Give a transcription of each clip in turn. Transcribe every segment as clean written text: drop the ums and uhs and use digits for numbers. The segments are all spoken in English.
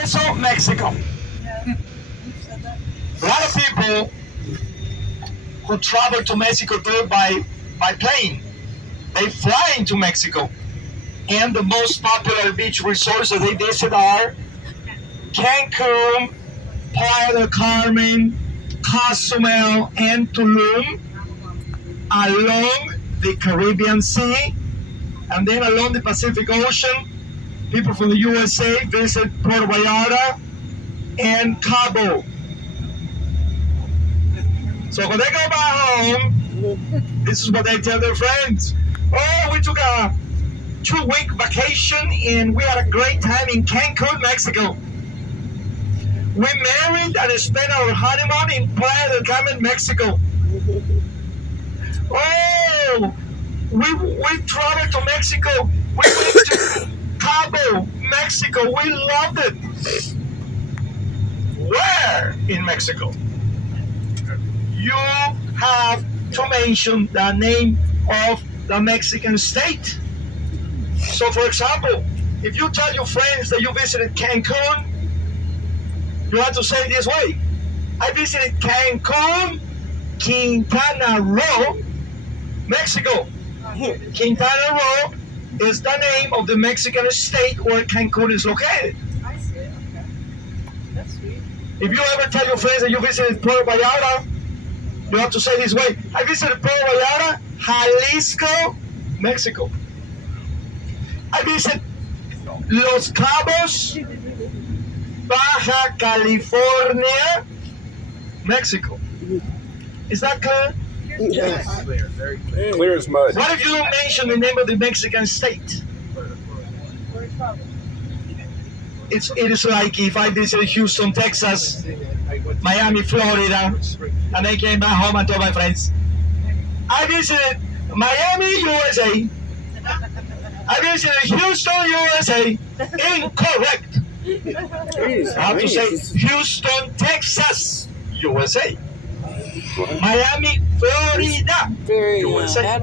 Progreso Mexico. A lot of people who travel to Mexico do it by plane. They fly into Mexico. And the most popular beach resorts that they visit are Cancun, Playa del Carmen, Cozumel, and Tulum along the Caribbean Sea. And then along the Pacific Ocean, people from the USA visit Puerto Vallarta and Cabo. So when they go back home, this is what they tell their friends. Oh, we took a 2-week vacation and we had a great time in Cancun, Mexico. We married and spent our honeymoon in Playa del Carmen, Mexico. Oh, we traveled to Mexico. We went to Cabo, Mexico. We loved it. Where in Mexico? You have to mention the name of the Mexican state. So, for example, if you tell your friends that you visited Cancun, you have to say it this way. I visited Cancun, Quintana Roo, Mexico. Quintana Roo is the name of the Mexican state where Cancun is located. I see. Okay. That's sweet. If you ever tell your friends that you visited Puerto Vallarta, you have to say this way. I visited Puerto Vallarta, Jalisco, Mexico. I visited Los Cabos, Baja California, Mexico. Is that clear? Yes. Clear, very clear. Clear as mud. What if you don't mention the name of the Mexican state? It is like if I visited Houston, Texas, Miami, Florida, and I came back home and told my friends, I visited Miami, USA. I visited Houston, USA. Incorrect. I have to say Houston, Texas, USA. Miami, Florida, USA.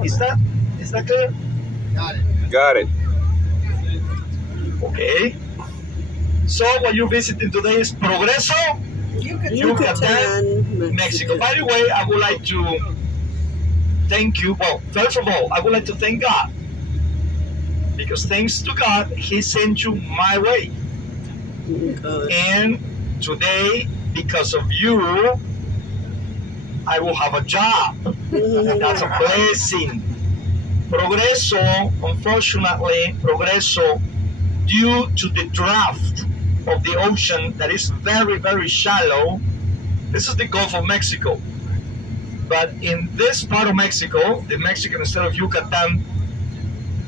Is that clear? Got it. Okay. So what you're visiting today is Progreso Yucatan, Mexico. By the way, I would like to thank you. Well, first of all, I would like to thank God. Because thanks to God, He sent you my way. And today, because of you, I will have a job. And that's a blessing. Progreso, unfortunately, Progreso, due to the draft of the ocean that is very, very shallow, this is the Gulf of Mexico. But in this part of Mexico, the Mexican state of Yucatan,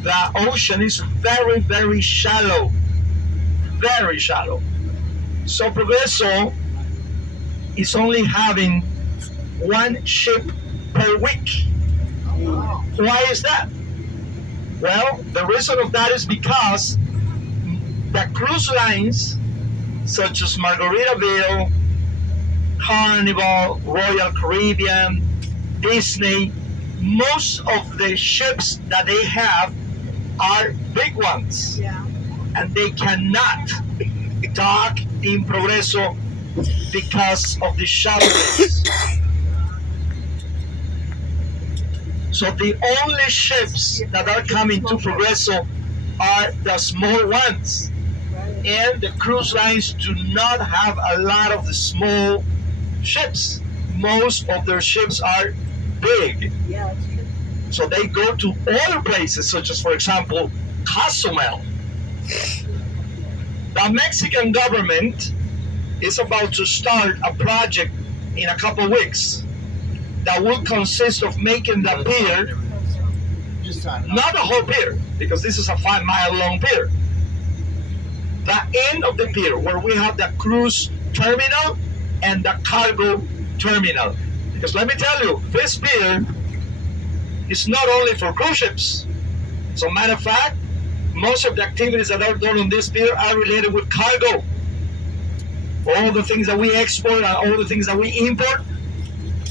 the ocean is very, very shallow. Very shallow. So Progreso is only having 1 ship per week. Why is that? Well, the reason of that is because the cruise lines such as Margaritaville, Carnival, Royal Caribbean, Disney, most of the ships that they have are big ones. Yeah. And they cannot dock in Progreso because of the shallowness. So the only ships that are coming to Progreso are the small ones. And the cruise lines do not have a lot of the small ships. Most of their ships are big. Yeah, that's true. So they go to other places, such as, for example, Cozumel. The Mexican government is about to start a project in a couple of weeks that will consist of making the pier, not the whole pier, because this is a 5-mile long pier. The end of the pier, where we have the cruise terminal and the cargo terminal. Because let me tell you, this pier is not only for cruise ships. As a matter of fact, most of the activities that are done on this pier are related with cargo. All the things that we export and all the things that we import,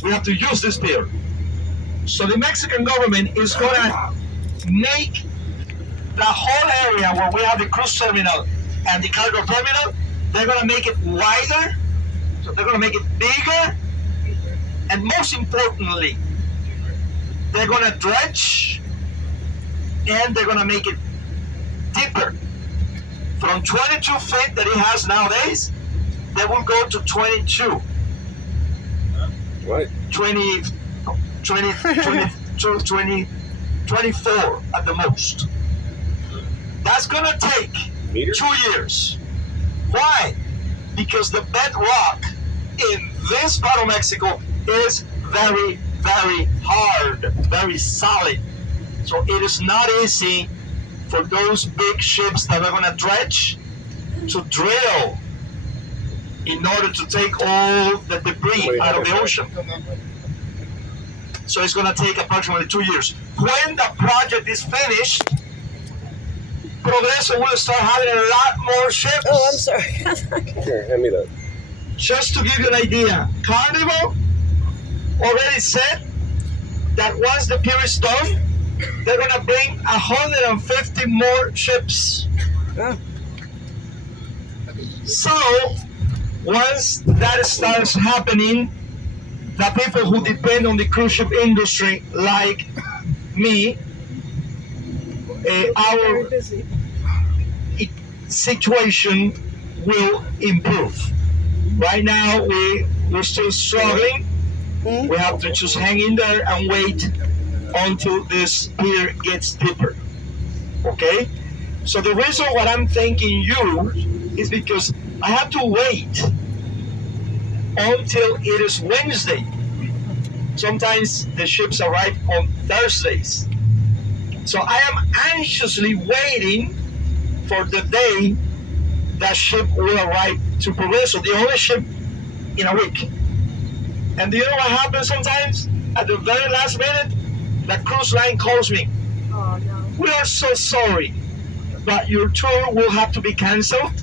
we have to use this pier. So the Mexican government is going to make the whole area where we have the cruise terminal and the cargo terminal They're gonna make it wider, so they're gonna make it bigger, and most importantly, they're gonna dredge and they're gonna make it deeper. From 22 feet that it has nowadays, they will go to 22. What? 20, 24 at the most. That's gonna take Meter? 2 years. Why? Because the bedrock in this part of Mexico is very, very hard, very solid. So it is not easy for those big ships that are gonna dredge to drill in order to take all the debris out of the ocean. So it's gonna take approximately 2 years. When the project is finished, Progreso will start having a lot more ships. Oh, I'm sorry. Here, hand me that. Just to give you an idea, Carnival already said that once the pier is done, they're gonna bring 150 more ships. Oh. So once that starts happening, the people who depend on the cruise ship industry, like me, Very our busy. situation will improve. Right now, we're still struggling. We have to just hang in there and wait until this pier gets deeper. Okay? So the reason why I'm thanking you is because I have to wait until it is Wednesday. Sometimes the ships arrive on Thursdays. So I am anxiously waiting for the day that ship will arrive to Progreso, the only ship in a week. And do you know what happens sometimes? At the very last minute, the cruise line calls me. Oh, no. We are so sorry, but your tour will have to be canceled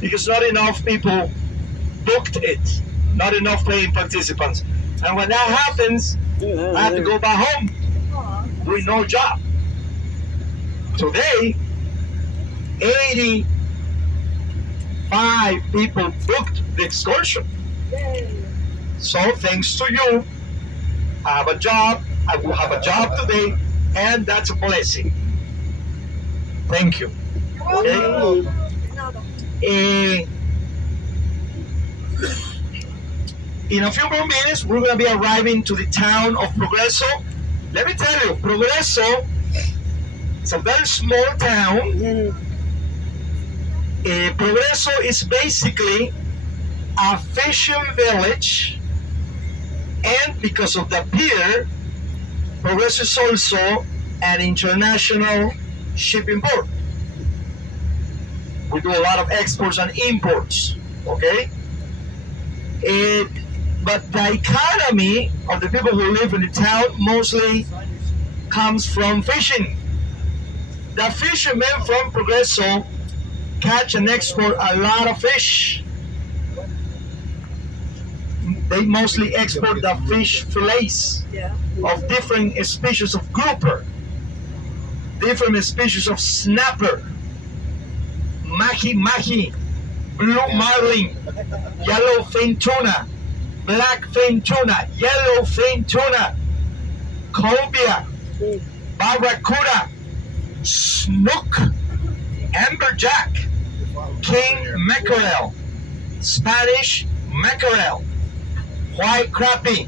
because not enough people booked it. Not enough paying participants. And when that happens, I have to go back home Aw. with no job. Today, 85 people booked the excursion. Yay. So thanks to you, I have a job. I will have a job today, and that's a blessing. Thank you. Welcome. Nada. In a few more minutes, we're going to be arriving to the town of Progreso. Let me tell you, Progreso is a very small town. Progreso is basically a fishing village, and because of the pier, Progreso is also an international shipping port. We do a lot of exports and imports, okay? But the economy of the people who live in the town mostly comes from fishing. The fishermen from Progreso catch and export a lot of fish. They mostly export the fish fillets Yeah. of different species of grouper, different species of snapper, mahi-mahi, blue marlin, yellow fin tuna, black fin tuna, yellow fin tuna, cobia, barracuda, snook, amberjack, king mackerel, Spanish mackerel, white crappie,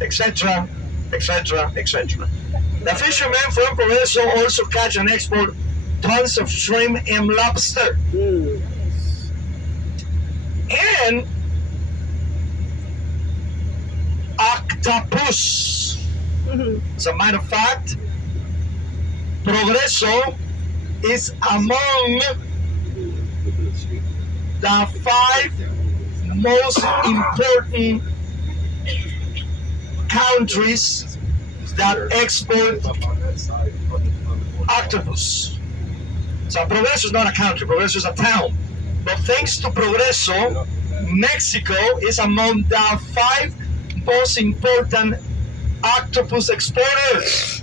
etc., etc., etc. The fishermen from Progreso also catch and export tons of shrimp and lobster. And octopus. As a matter of fact, Progreso is among the 5 most important countries that export octopus. So Progreso is not a country, Progreso is a town. But thanks to Progreso, Mexico is among the 5 most important octopus exporters.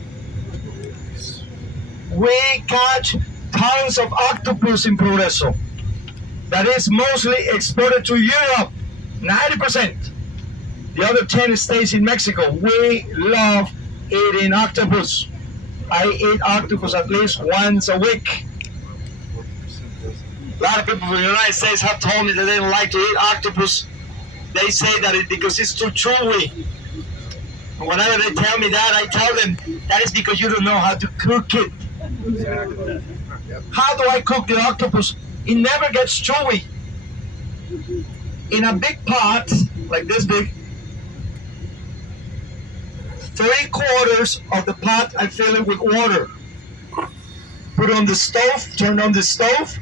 We catch tons of octopus in Progreso. That is mostly exported to Europe, 90%. The other 10 states in Mexico. We love eating octopus. I eat octopus at least once a week. A lot of people from the United States have told me that they don't like to eat octopus. They say that because it's too chewy. And whenever they tell me that, I tell them that is because you don't know how to cook it. How do I cook the octopus? It never gets chewy. In a big pot, like this big, 3/4 of the pot, I fill it with water. Put it on the stove, turn on the stove.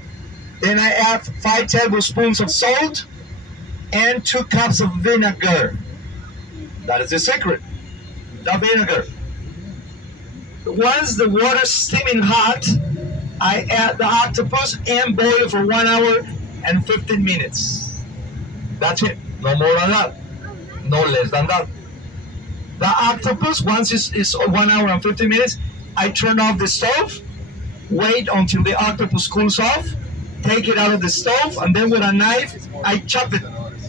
Then I add 5 tablespoons of salt and 2 cups of vinegar. That is the secret. The vinegar. Once the water's steaming hot, I add the octopus and boil it for 1 hour and 15 minutes. That's it. No more than that. No less than that. The octopus, once it's 1 hour and 15 minutes, I turn off the stove, wait until the octopus cools off, take it out of the stove, and then with a knife, I chop it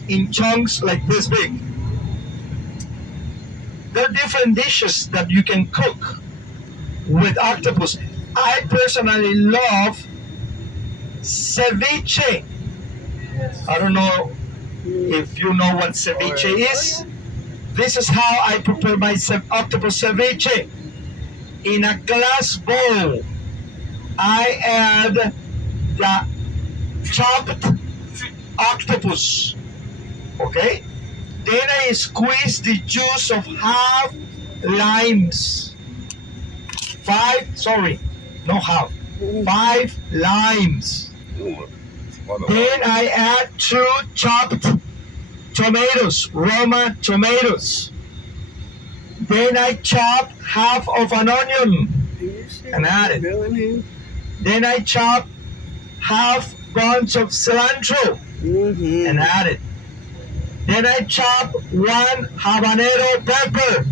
in chunks like this big. There are different dishes that you can cook with octopus. I personally love ceviche. I don't know if you know what ceviche is. This is how I prepare my octopus ceviche. In a glass bowl, I add the chopped octopus. Okay? Then I squeeze the juice of half limes. 5 limes. Then I add 2 chopped tomatoes, Roma tomatoes. Then I chop half of an onion and add it. Then I chop half bunch of cilantro and add it. Then I chop 1 habanero pepper.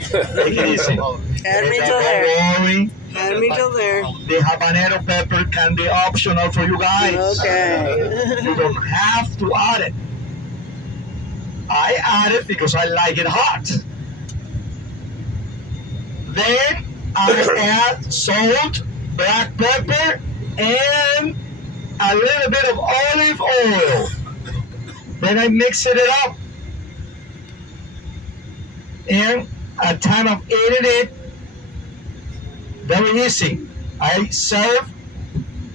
Take it easy. Add me till there. Worry. Add me till there. The habanero pepper can be optional for you guys. Okay. You don't have to add it. I add it because I like it hot. Then I add salt, black pepper, and a little bit of olive oil. Then I mix it up. And at time of eating it, very easy. I serve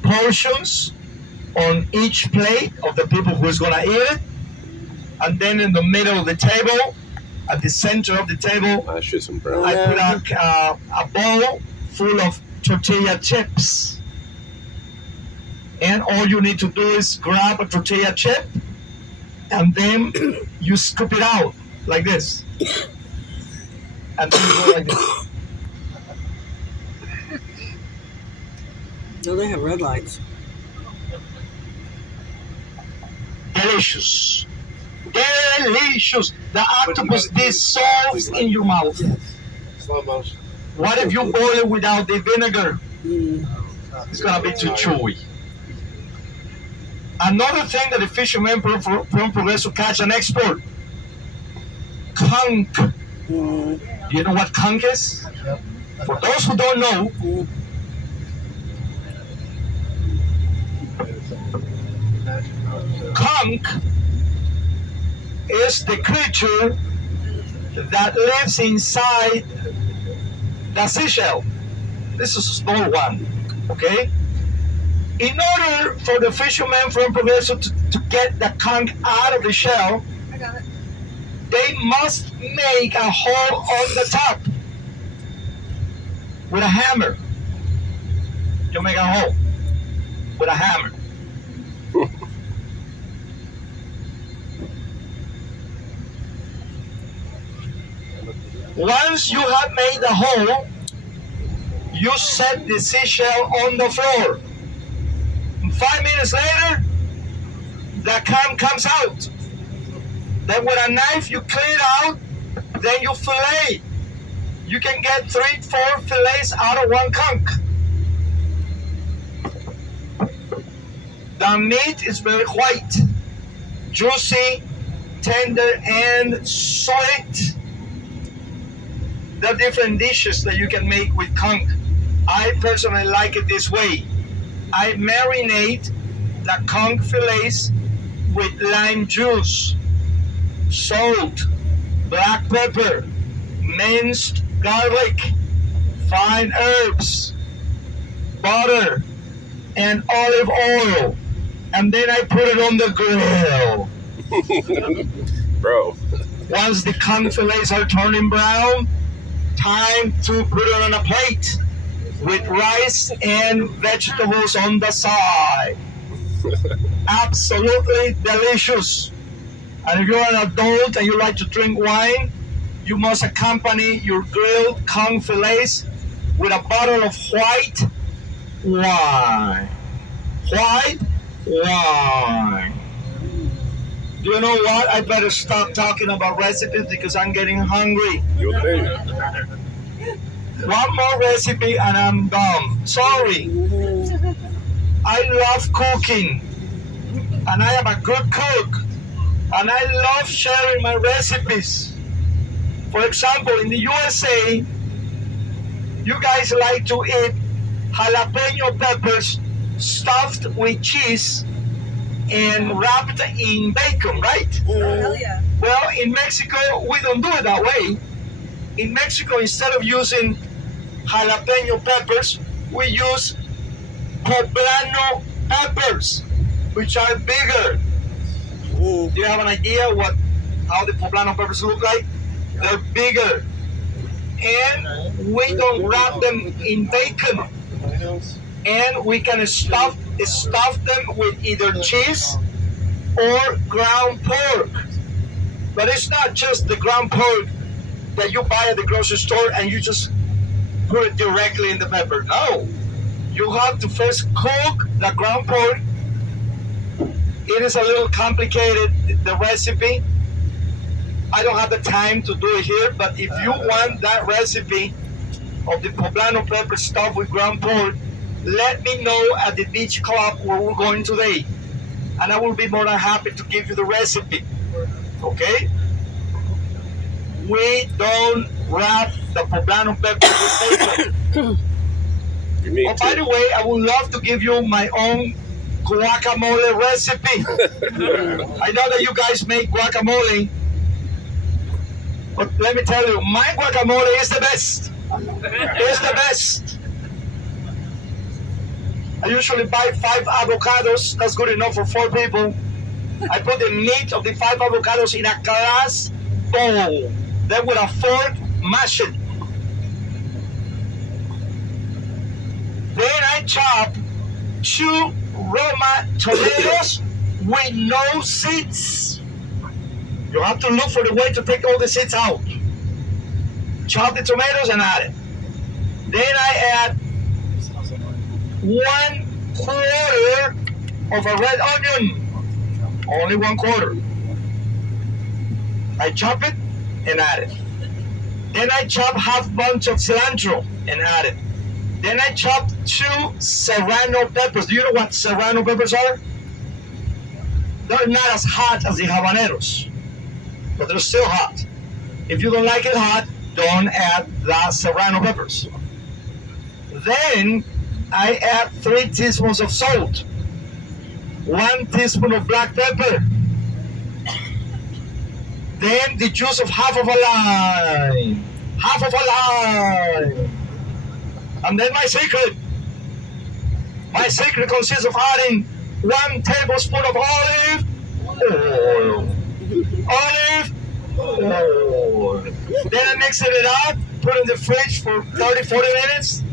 portions on each plate of the people who's gonna eat it. And then in the middle of the table, at the center of the table, I shoot some brown. I put a bowl full of tortilla chips. And all you need to do is grab a tortilla chip and then you scoop it out like this. And then you go like this. No, they have red lights. Delicious. Delicious. The octopus dissolves in your mouth. Slow motion. What if you boil it without the vinegar? It's gonna be too chewy. Another thing that the fishermen from Progreso catch and export: conch. Do you know what conch is? For those who don't know, conch is the creature that lives inside the seashell. This is a small one, okay? In order for the fishermen from Progreso to get the conch out of the shell, I got it. they must make a hole on the top with a hammer. You make a hole with a hammer. Once you have made the hole, you set the seashell on the floor. 5 minutes later, the conch comes out. Then with a knife, you clean it out, then you fillet. You can get 3-4 fillets out of one conch. The meat is very white, juicy, tender, and sweet. There are different dishes that you can make with conch. I personally like it this way. I marinate the conch fillets with lime juice, salt, black pepper, minced garlic, fine herbs, butter, and olive oil. And then I put it on the grill. Bro. Once the conch fillets are turning brown, time to put it on a plate with rice and vegetables on the side. Absolutely delicious. And if you're an adult and you like to drink wine, you must accompany your grilled conch fillets with a bottle of white wine. White wine. Do you know what? I better stop talking about recipes because I'm getting hungry. You think? One more recipe and I'm done. Sorry. I love cooking. And I am a good cook. And I love sharing my recipes. For example, in the USA, you guys like to eat jalapeno peppers stuffed with cheese and wrapped in bacon, right? Hell yeah. Well, in Mexico, we don't do it that way. In Mexico, instead of using jalapeno peppers, we use poblano peppers, which are bigger. Do you have an idea how the poblano peppers look like? They're bigger. And we don't wrap them in bacon. And we can stuff them with either cheese or ground pork. But it's not just the ground pork that you buy at the grocery store and you just put it directly in the pepper. No. You have to first cook the ground pork. It is a little complicated, the recipe. I don't have the time to do it here, but if you want that recipe of the poblano pepper stuffed with ground pork, let me know at the beach club where we're going today. And I will be more than happy to give you the recipe. Okay? We don't wrap the poblano pepper with bacon. You need Oh, by the way, I would love to give you my own guacamole recipe. I know that you guys make guacamole, but let me tell you, my guacamole is the best. It's the best. I usually buy 5 avocados. That's good enough for 4 people. I put the meat of the 5 avocados in a glass bowl. Then with a fork, mash it. Then I chop 2 Roma tomatoes with no seeds. You have to look for the way to take all the seeds out. Chop the tomatoes and add it. Then I add 1/4 of a red onion. Only 1/4. I chop it and add it. Then I chop half bunch of cilantro and add it. Then I chop 2 serrano peppers. Do you know what serrano peppers are? They're not as hot as the habaneros, but they're still hot. If you don't like it hot, don't add the serrano peppers. Then I add 3 teaspoons of salt, 1 teaspoon of black pepper, then the juice of half of a lime, and then my secret consists of adding 1 tablespoon of olive oil. Then I mix it up, put it in the fridge for 30-40 minutes.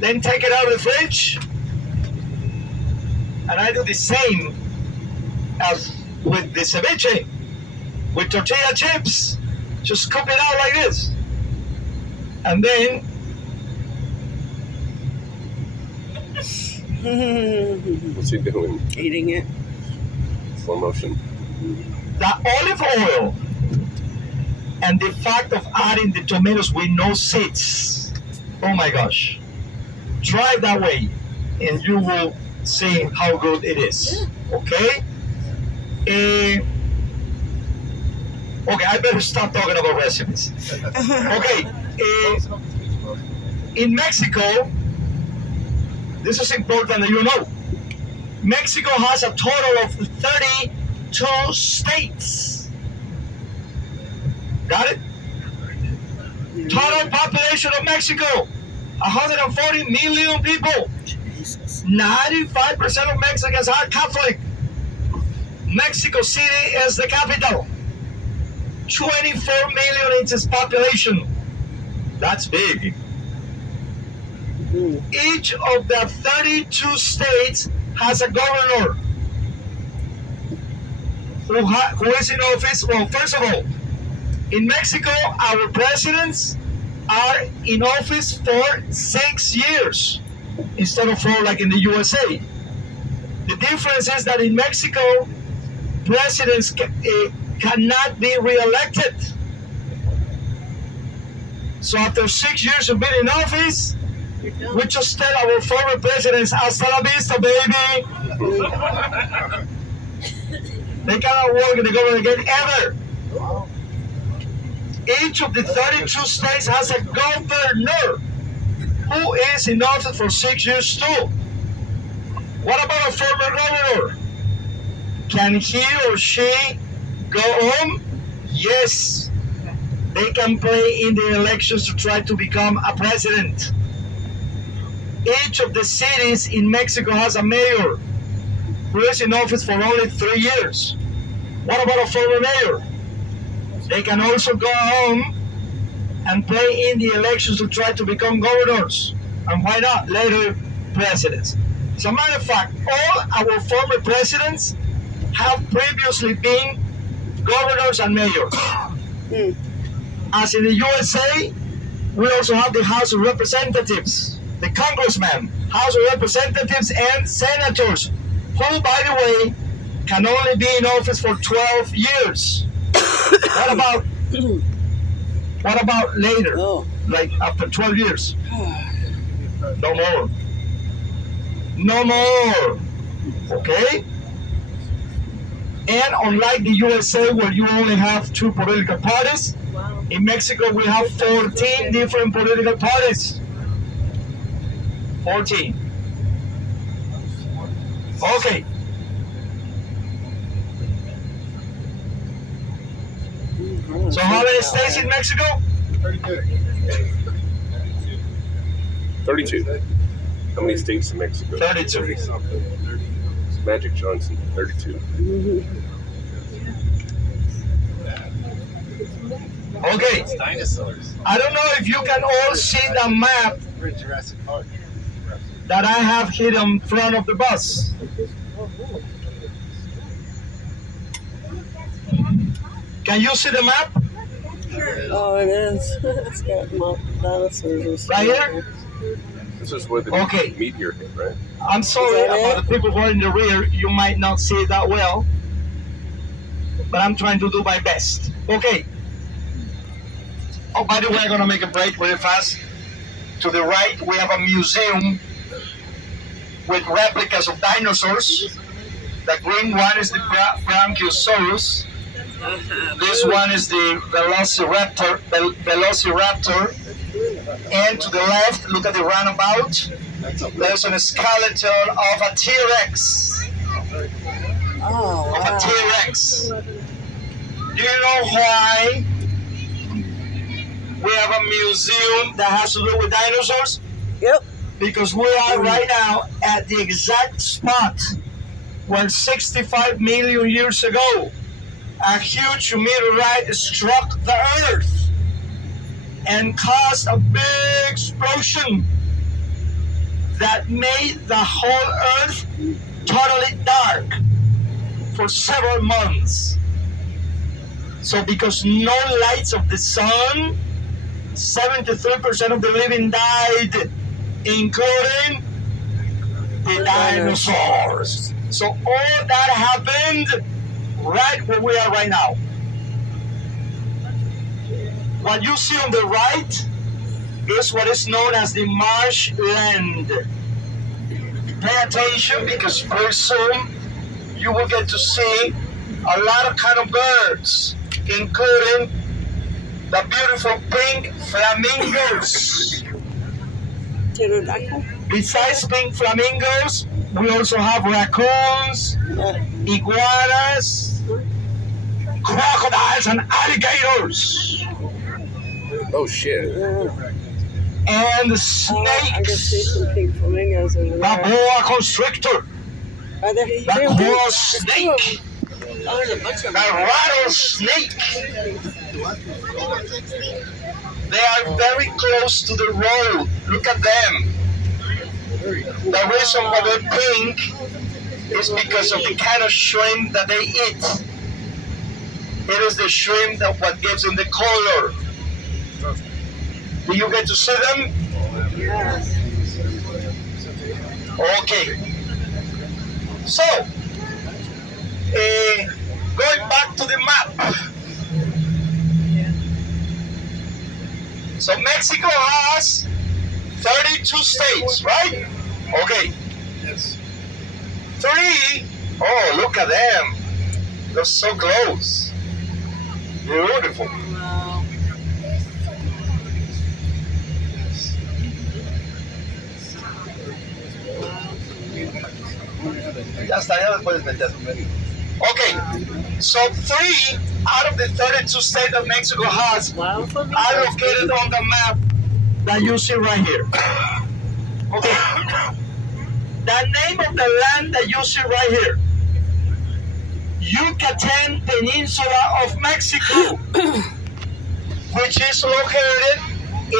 Then take it out of the fridge. And I do the same as with the ceviche, with tortilla chips. Just scoop it out like this. And then What's he doing? Eating it. Slow motion. the olive oil and the fact of adding the tomatoes with no seeds. Oh my gosh. Try it that way and you will see how good it is. Okay? Okay, I better stop talking about recipes. Okay, in Mexico, this is important that you know. Mexico has a total of 32 states. Got it? Total population of Mexico, 140 million people. 95% of Mexicans are Catholic. Mexico City is the capital. 24 million is its population. That's big. Each of the 32 states has a governor who is in office. Well, first of all, in Mexico, our presidents are in office for 6 years instead of 4 like in the USA. The difference is that in Mexico, presidents cannot be re-elected. So after 6 years of being in office, we just tell our former presidents, hasta la vista, baby. They cannot work in the government again ever. Each of the 32 states has a governor who is in office for 6 years too. What about a former governor? Can he or she go home? Yes. They can play in the elections to try to become a president. Each of the cities in Mexico has a mayor who is in office for only 3 years. What about a former mayor? They can also go home and play in the elections to try to become governors. And why not later presidents? As a matter of fact, all our former presidents have previously been governors and mayors. As in the USA, we also have the House of Representatives, the congressmen, House of Representatives, and senators, who, by the way, can only be in office for 12 years. What about later? Oh. Like after 12 years? No more. No more. Okay? And unlike the USA, where you only have 2 political parties, in Mexico we have 14 different political parties. 14. Okay. So how many states in Mexico? 32. How many states in Mexico? 32. Magic Johnson, 32. Okay. Dinosaurs. I don't know if you can all see the map We're in Jurassic Park. that I have here in front of the bus. Can you see the map? Oh, it is. It's got dinosaurs and stuff. Right here? This is where the Okay. meteor hit, right? I'm sorry Is that about the people who are in the rear. You might not see it that well, but I'm trying to do my best. Okay. Oh, by the way, I'm going to make a break really fast. To the right, we have a museum with replicas of dinosaurs. The green one is the Brachiosaurus. This one is the Velociraptor. And to the left, look at the roundabout. There's a skeleton of a T-Rex. Oh, Of a wow. T-Rex. Do you know why we have a museum that has to do with dinosaurs? Yep. Because we are right now at the exact spot where 65 million years ago, a huge meteorite struck the Earth and caused a big explosion that made the whole Earth totally dark for several months. So because no lights of the sun, 73% of the living died, including the dinosaurs. So all that happened right where we are right now. What you see on the right is what is known as the marshland. pay attention because very soon you will get to see a lot of kind of birds, including the beautiful pink flamingos. Pterodactyl? Besides pink flamingos, we also have raccoons, iguanas, crocodiles, and alligators. Oh shit. And I can see snakes, some pink flamingos over the there. boa constrictor, Are there? the coral snake, Oh, there's a bunch of the them. rattlesnake. They are very close to the road. Look at them. The reason why they're pink is because of the kind of shrimp that they eat. It is the shrimp that what gives them the color. Do you get to see them? Yes. Okay. So, going back to the map. So Mexico has 32 states, right? Okay. Yes. 3. Oh, look at them. They're so close. Beautiful. Wow. Ya está, ya después meter. Okay, so 3 out of the 32 states that Mexico has Wow. are located on the map that you see right here. Okay, the name of the land that you see right here, Yucatan Peninsula of Mexico, which is located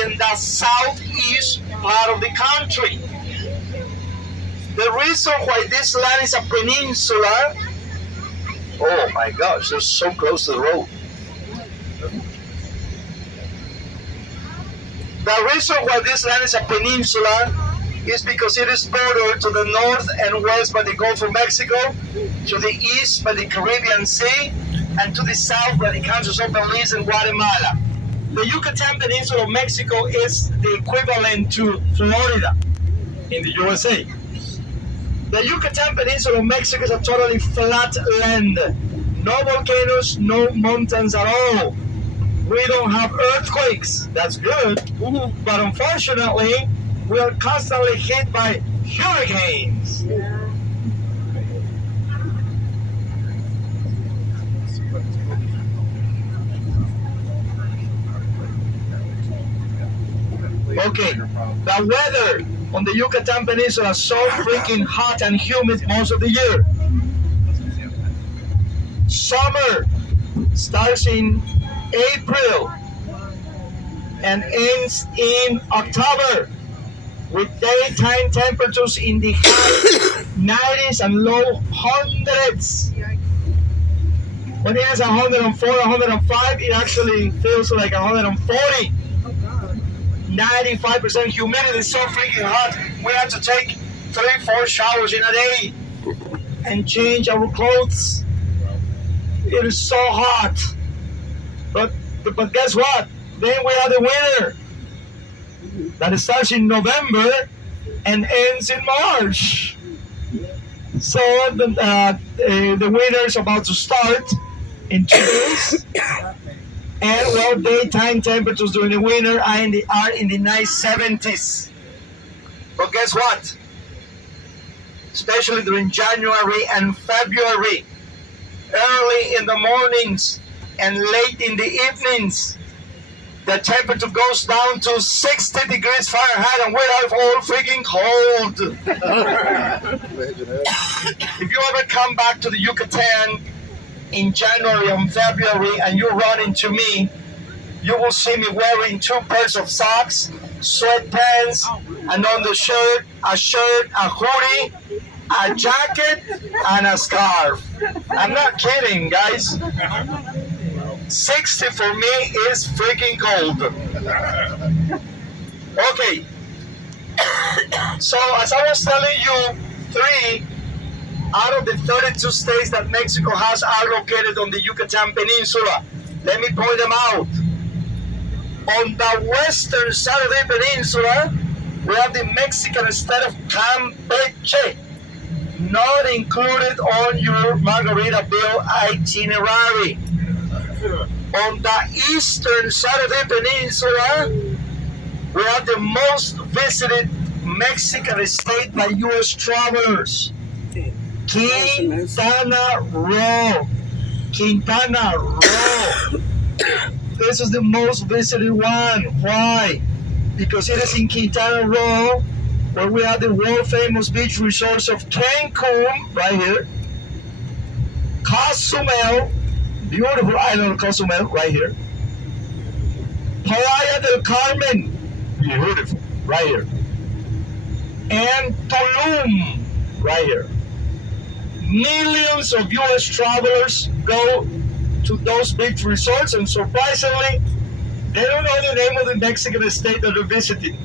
in the southeast part of the country. The reason why this land is a peninsula, oh my gosh, they're so close to the road. The reason why this land is a peninsula is because it is bordered to the north and west by the Gulf of Mexico, to the east by the Caribbean Sea, and to the south by the countries of Belize and Guatemala. The Yucatan Peninsula of Mexico is the equivalent to Florida in the USA. The Yucatan Peninsula of Mexico is a totally flat land. No volcanoes, no mountains at all. We don't have earthquakes. That's good. But unfortunately, we are constantly hit by hurricanes. Yeah. Okay, the weather on the Yucatan Peninsula is so freaking hot and humid most of the year. Summer starts in April and ends in October, with daytime temperatures in the high 90s and low hundreds. When it is 104, 105, it actually feels like 140. 95% humidity, so freaking hot. We have to take 3-4 showers in a day and change our clothes. It is so hot. But guess what? Then we have the winter that starts in November and ends in March. So the winter is about to start in 2 days. And well, daytime temperatures during the winter are in the nice 70s. But guess what? Especially during January and February, early in the mornings and late in the evenings, the temperature goes down to 60 degrees Fahrenheit and we are all freaking cold. If you ever come back to the Yucatan in January and February and you run into me, you will see me wearing 2 pairs of socks, sweatpants, an undershirt, a hoodie, a jacket, and a scarf. I'm not kidding, guys. 60 for me is freaking cold. Okay. So as I was telling you, 3 out of the 32 states that Mexico has are located on the Yucatan Peninsula. Let me point them out. On the western side of the peninsula, We have the Mexican state of Campeche, not included on your Margaritaville itinerary. On the eastern side of the peninsula, we have the most visited Mexican state by U.S. travelers, Quintana Roo. Quintana Roo. This is the most visited one. Why? Because it is in Quintana Roo where we have the world famous beach resorts of Cancun, right here, Cozumel, beautiful island of Cozumel, right here, Playa del Carmen, beautiful, right here, and Tulum, right here. Millions of U.S. travelers go to those beach resorts, and surprisingly, they don't know the name of the Mexican state that they're visiting.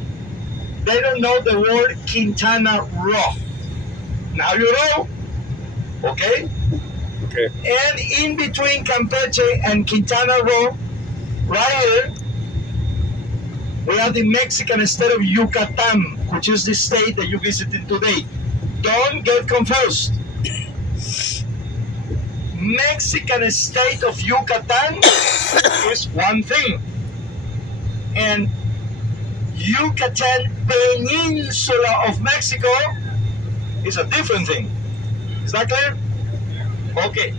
They don't know the word Quintana Roo. Now you know, okay? Okay. And in between Campeche and Quintana Roo, right here, we have the Mexican state of Yucatan, which is the state that you visited today. Don't get confused. Mexican state of Yucatan is one thing, and Yucatan Peninsula of Mexico is a different thing. Is that clear? Okay.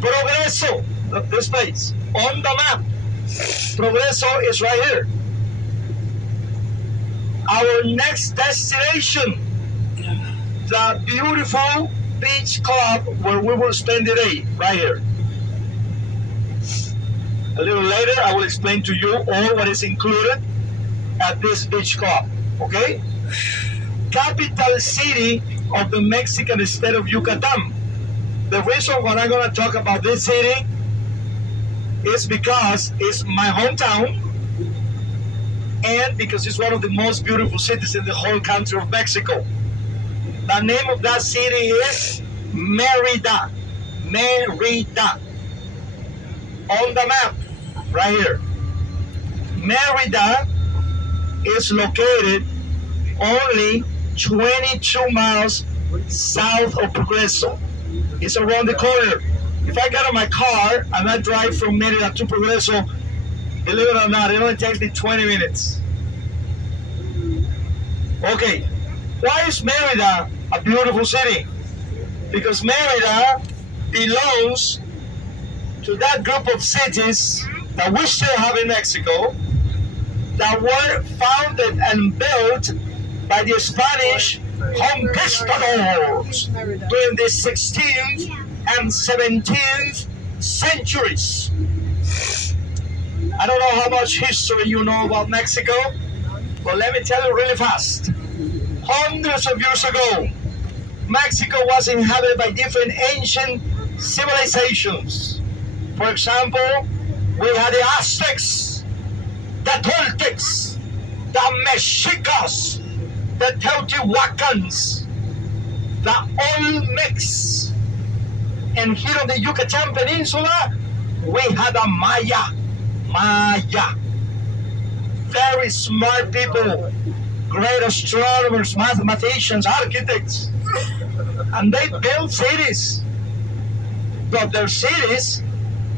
Progreso, this place, on the map. Progreso is right here. Our next destination, the beautiful beach club where we will spend the day, right here. A little later, I will explain to you all what is included at this beach club, okay? Capital city of the Mexican state of Yucatan. The reason why I'm going to talk about this city is because it's my hometown and because it's one of the most beautiful cities in the whole country of Mexico. The name of that city is Mérida. Mérida. On the map, right here. Mérida is located only 22 miles south of Progreso. It's around the corner. If I get in my car and I drive from Mérida to Progreso, believe it or not, it only takes me 20 minutes. Okay, why is Mérida a beautiful city? Because Mérida belongs to that group of cities that we still have in Mexico that were founded and built by the Spanish conquistadors during the 16th and 17th centuries. I don't know how much history you know about Mexico, but let me tell you really fast. Hundreds of years ago, Mexico was inhabited by different ancient civilizations. For example, we had the Aztecs, the Toltecs, the Mexicas, the Teotihuacans, the Olmecs. And here on the Yucatan Peninsula, we had a Maya. Very smart people, great astronomers, mathematicians, architects. And they built cities. But their cities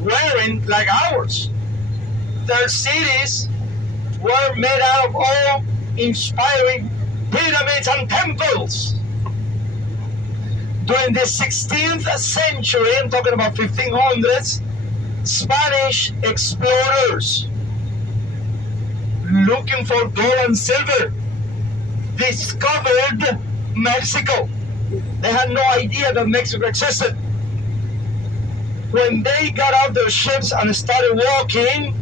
weren't like ours. Their cities were made out of awe-inspiring pyramids and temples. During the 16th century, I'm talking about 1500s, Spanish explorers looking for gold and silver discovered Mexico. They had no idea that Mexico existed. When they got out their ships and started walking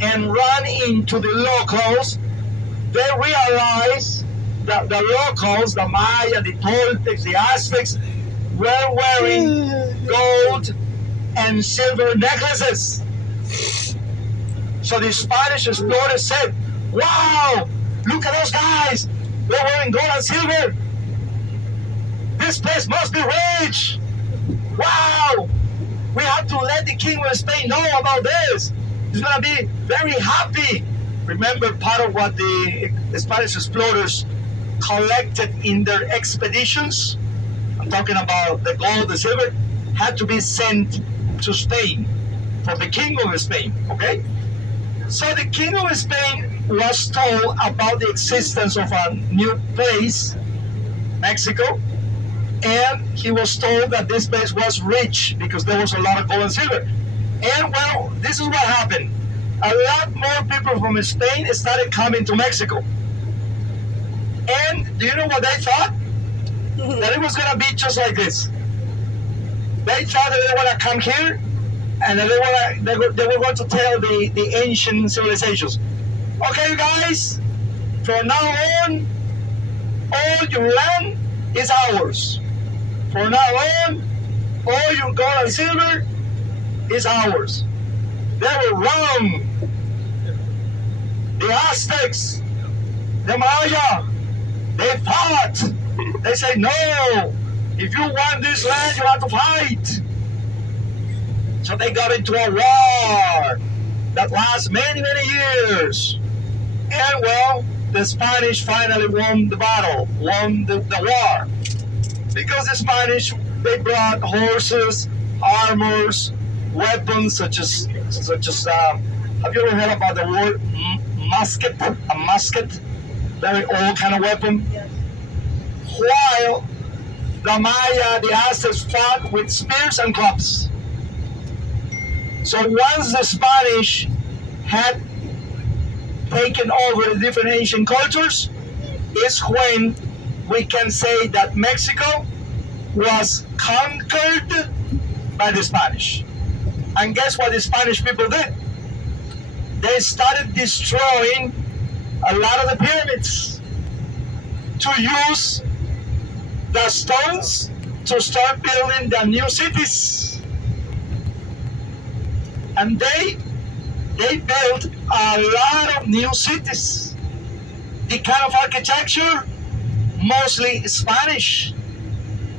and ran into the locals, they realized that the locals, the Maya, the Toltecs, the Aztecs, were wearing gold and silver necklaces. So the Spanish explorers said, "Wow, look at those guys. They're wearing gold and silver. This place must be rich. Wow, we have to let the king of Spain know about this. He's going to be very happy." Remember, part of what the Spanish explorers collected in their expeditions, I'm talking about the gold, the silver, had to be sent to Spain for the king of Spain, okay? So the king of Spain was told about the existence of a new place, Mexico, and he was told that this place was rich because there was a lot of gold and silver. And well, this is what happened. A lot more people from Spain started coming to Mexico. And do you know what they thought? That it was going to be just like this. They thought that they were going to come here and they were going to tell the ancient civilizations, okay, you guys, from now on, all your land is ours. From now on, all your gold and silver is ours. They were wrong. The Aztecs, the Maya, they fought. They said, no, if you want this land, you have to fight. So they got into a war that lasted many, many years. And well, the Spanish finally won the battle, won the war. Because the Spanish, they brought horses, armors, weapons such as have you ever heard about the word musket? A musket, very old kind of weapon. While the Maya, the Aztecs fought with spears and clubs. So once the Spanish had taken over the different ancient cultures, is when we can say that Mexico was conquered by the Spanish. And guess what the Spanish people did? They started destroying a lot of the pyramids to use the stones to start building the new cities. And they built a lot of new cities. The kind of architecture, mostly Spanish.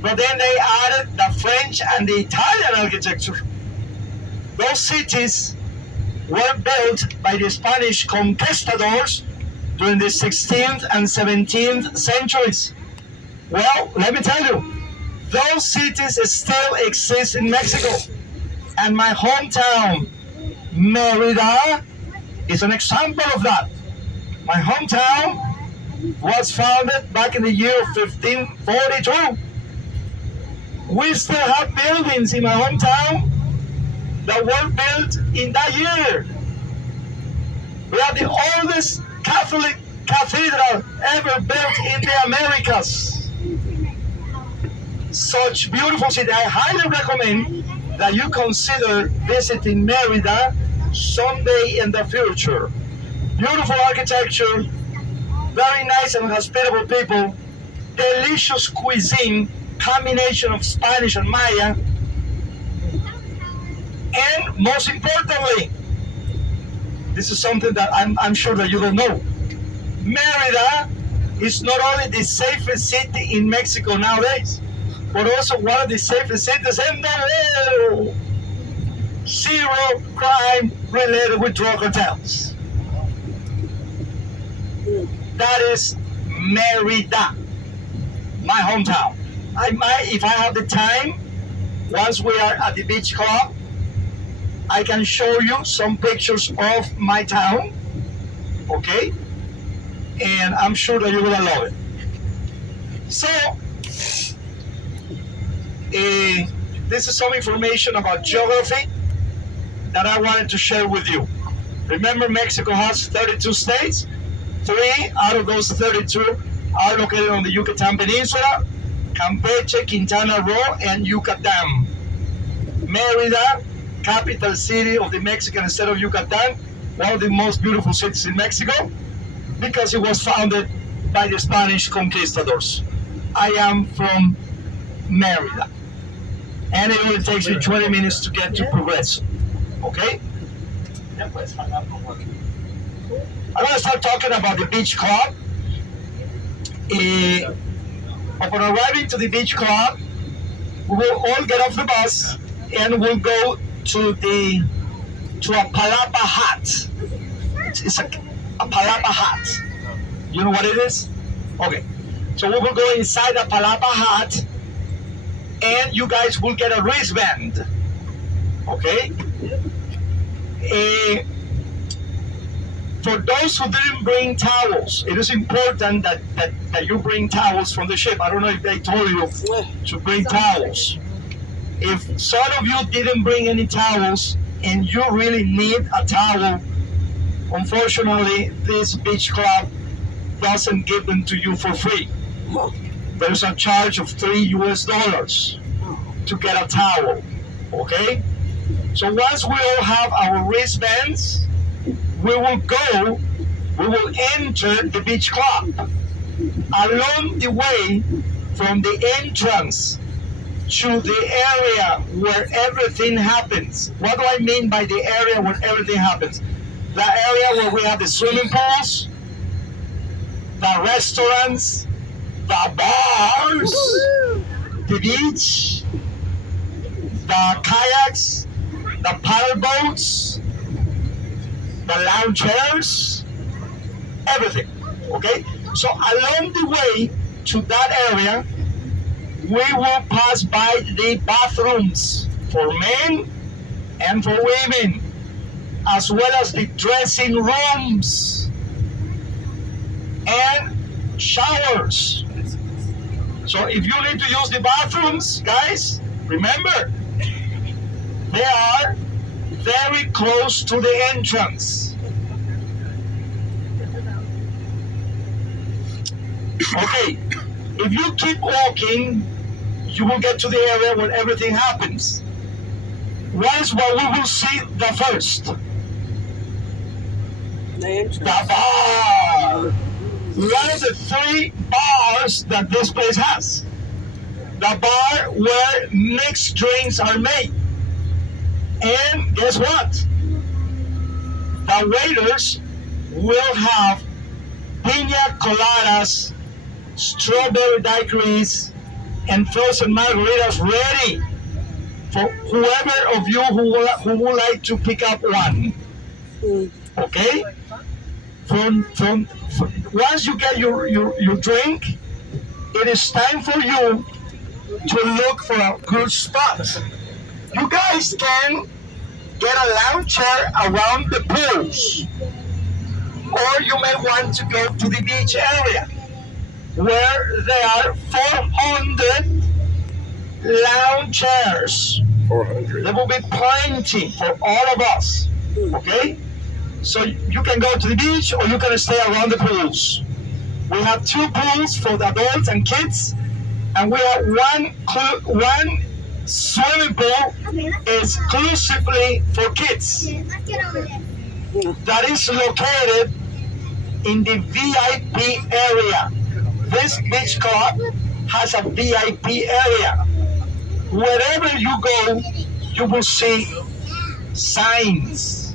But then they added the French and the Italian architecture. Those cities were built by the Spanish conquistadors during the 16th and 17th centuries. Well, let me tell you, those cities still exist in Mexico. And my hometown, Mérida, is an example of that. My hometown was founded back in the year 1542. We still have buildings in my hometown that were built in that year. We are the oldest Catholic cathedral ever built in the Americas. Such beautiful city. I highly recommend that you consider visiting Mérida someday in the future. Beautiful architecture, very nice and hospitable people, delicious cuisine, combination of Spanish and Maya, and most importantly, this is something that I'm sure that you don't know. Mérida is not only the safest city in Mexico nowadays, but also one of the safest cities in the world. Zero crime related with drug cartels. That is Mérida, my hometown. I might, if I have the time, once we are at the beach club, I can show you some pictures of my town, okay? And I'm sure that you're gonna love it. So, this is some information about geography that I wanted to share with you. Remember, Mexico has 32 states. 3 out of those 32 are located on the Yucatan Peninsula: Campeche, Quintana Roo, and Yucatan. Mérida, capital city of the Mexican state of Yucatan, one of the most beautiful cities in Mexico, because it was founded by the Spanish conquistadors. I am from Mérida, and it only takes me 20 minutes to get to Progreso. Okay? I'm going to start talking about the beach club. Upon arriving to the beach club, we will all get off the bus and we'll go to a palapa hut. It's a palapa hut. You know what it is? Okay. So we will go inside the palapa hut, and you guys will get a wristband. Okay? For those who didn't bring towels, it is important that you bring towels from the ship. I don't know if they told you to bring towels. If some of you didn't bring any towels and you really need a towel, unfortunately, this beach club doesn't give them to you for free. There's a charge of $3 to get a towel. Okay? So once we all have our wristbands, we will enter the beach club. Along the way, from the entrance to the area where everything happens. What do I mean by the area where everything happens? The area where we have the swimming pools, the restaurants, the bars, the beach, the kayaks, the paddle boats, the lounge chairs, everything. Okay? So along the way to that area, we will pass by the bathrooms for men and for women, as well as the dressing rooms and showers. So if you need to use the bathrooms, guys, remember, they are very close to the entrance. Okay, if you keep walking, you will get to the area where everything happens. What is what we will see the first? The bar. One of the 3 bars that this place has. The bar where mixed drinks are made. And guess what? The waiters will have piña coladas, strawberry daiquiris, and frozen margaritas ready for whoever of you who would like to pick up one. Okay? From once you get your drink, it is time for you to look for a good spot. You guys can get a lounge chair around the pools, or you may want to go to the beach area where there are 400 lounge chairs. 400. There will be plenty for all of us. Okay? So you can go to the beach or you can stay around the pools. We have 2 pools for the adults and kids, and we have one swimming pool exclusively for kids. That is located in the VIP area. This beach club has a VIP area. Wherever you go, you will see signs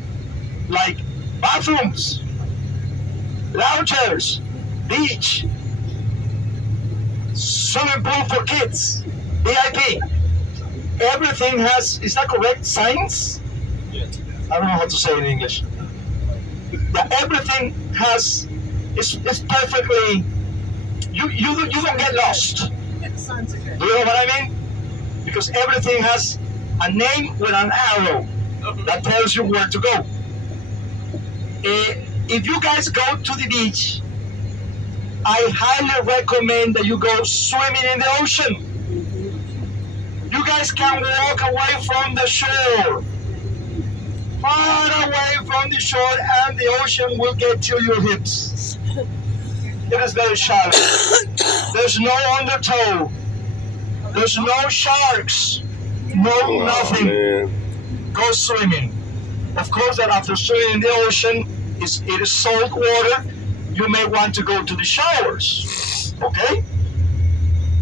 like bathrooms, loungers, beach, swimming pool for kids, VIP. Everything has, is that correct, signs? I don't know how to say it in English. Yeah, everything has, it's perfectly, you don't get lost. Do you know what I mean? Because everything has a name with an arrow that tells you where to go. If you guys go to the beach, I highly recommend that you go swimming in the ocean. You guys can walk away from the shore, far away from the shore, and the ocean will get to your hips. It is very shallow. There's no undertow. There's no sharks. No nothing. Man. Go swimming. Of course, that after swimming in the ocean, it is salt water. You may want to go to the showers. Okay?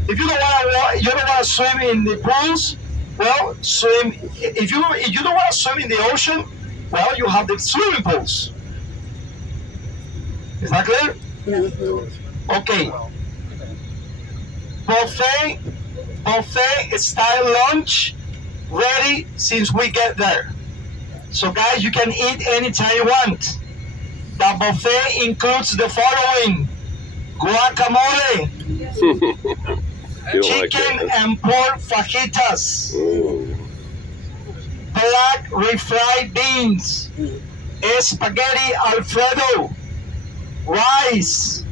If you don't want to swim in the pools, well, swim. If you don't want to swim in the ocean, well, you have the swimming pools. Is that clear? Okay. Buffet style lunch ready since we get there. So guys, you can eat anytime you want. The buffet includes the following: guacamole, You don't like chicken that. and pork fajitas, Ooh. black refried beans, spaghetti alfredo, rice,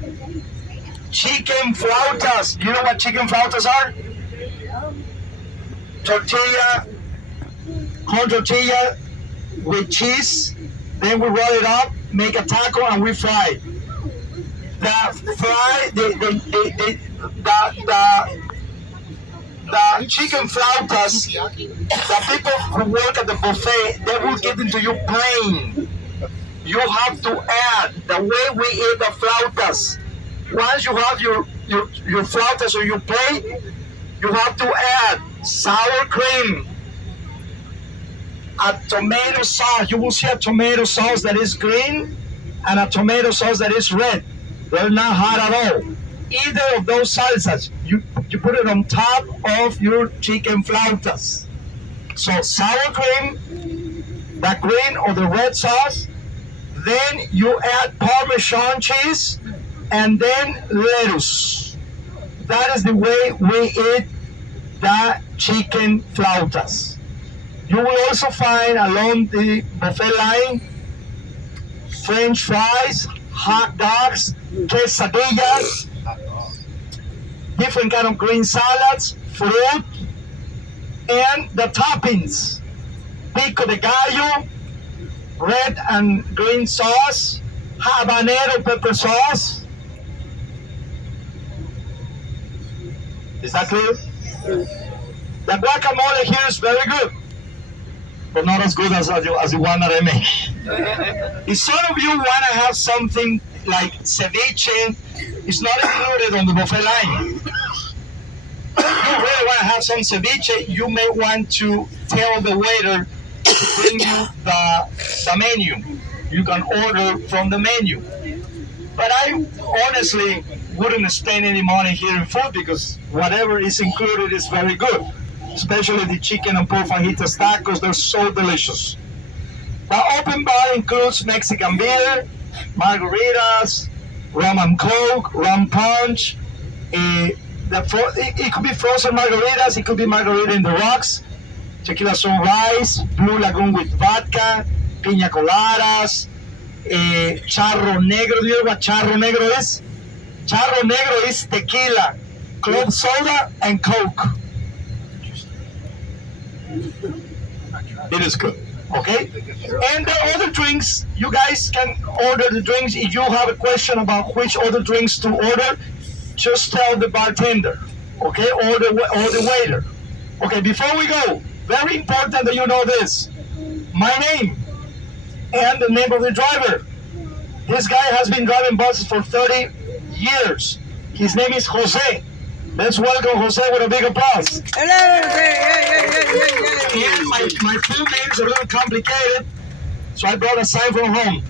chicken flautas. You know what chicken flautas are? Tortilla, corn tortilla with cheese. Then we roll it up, make a taco, and we fry it. The chicken flautas, the people who work at the buffet, they will give them to you plain. You have to add the way we eat the flautas. Once you have your flautas on your plate, you have to add sour cream, a tomato sauce. You will see a tomato sauce that is green and a tomato sauce that is red. They're not hot at all. Either of those salsas, you put it on top of your chicken flautas. So sour cream, the green or the red sauce, then you add Parmesan cheese, and then lettuce. That is the way we eat the chicken flautas. You will also find along the buffet line French fries, hot dogs, quesadillas, different kind of green salads, fruit, and the toppings. Pico de gallo, red and green sauce, habanero pepper sauce. Is that clear? The guacamole here is very good, but not as good as the one that I make. If some of you want to have something like ceviche, it's not included on the buffet line. If you really want to have some ceviche, you may want to tell the waiter to bring you the menu. You can order from the menu. But I honestly wouldn't spend any money here in food because whatever is included is very good. Especially the chicken and pork fajitas tacos, they're so delicious. The open bar includes Mexican beer, margaritas, rum and coke, rum punch. It could be frozen margaritas, it could be margarita in the rocks, tequila sunrise, blue lagoon with vodka, piña coladas, charro negro. Do you know what charro negro is? Charro negro is tequila, club soda, and coke. It is good, okay? And the other drinks, you guys can order the drinks. If you have a question about which other drinks to order, just tell the bartender, okay, or the waiter. Okay, before we go, very important that you know this. My name and the name of the driver. This guy has been driving buses for 30 years. His name is Jose. Let's welcome Jose with a big applause. And my full name is a little complicated, so I brought a sign from home.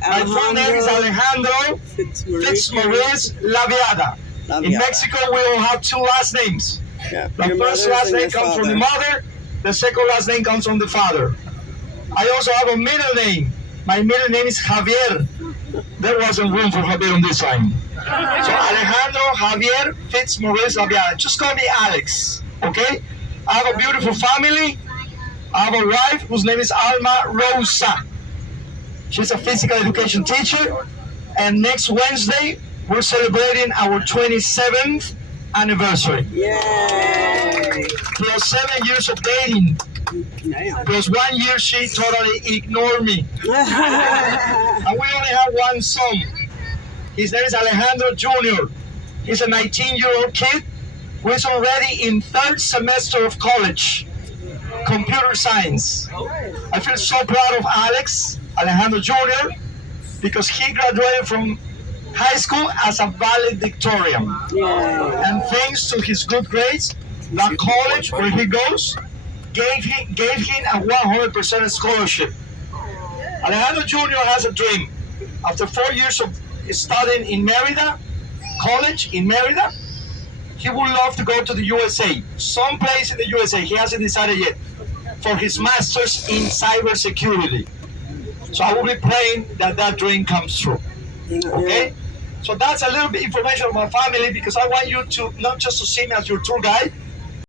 My full name is Alejandro Fitzmaurice Laviada. In Mexico, we all have two last names. Yeah, The first last name comes from the mother, the second last name comes from the father. I also have a middle name. My middle name is Javier. There wasn't room for Javier on this sign. So Alejandro Javier Fitzmaurice Laviada. Just call me Alex, okay? I have a beautiful family. I have a wife whose name is Alma Rosa. She's a physical education teacher. And next Wednesday, we're celebrating our 27th anniversary. Yay! Plus 7 years of dating. Plus 1 year she totally ignored me. And we only have one son. His name is Alejandro Jr. He's a 19-year-old kid who is already in 3rd semester of college, computer science. I feel so proud of Alejandro Jr., because he graduated from high school as a valedictorian. And thanks to his good grades, the college where he goes gave him a 100% scholarship. Alejandro Jr. has a dream. After 4 years of studying in Merida, college in Merida, he would love to go to the USA, someplace in the USA, he hasn't decided yet, for his master's in cybersecurity. So I will be praying that that dream comes true. Okay? So that's a little bit information of my family because I want you to not just to see me as your tour guide,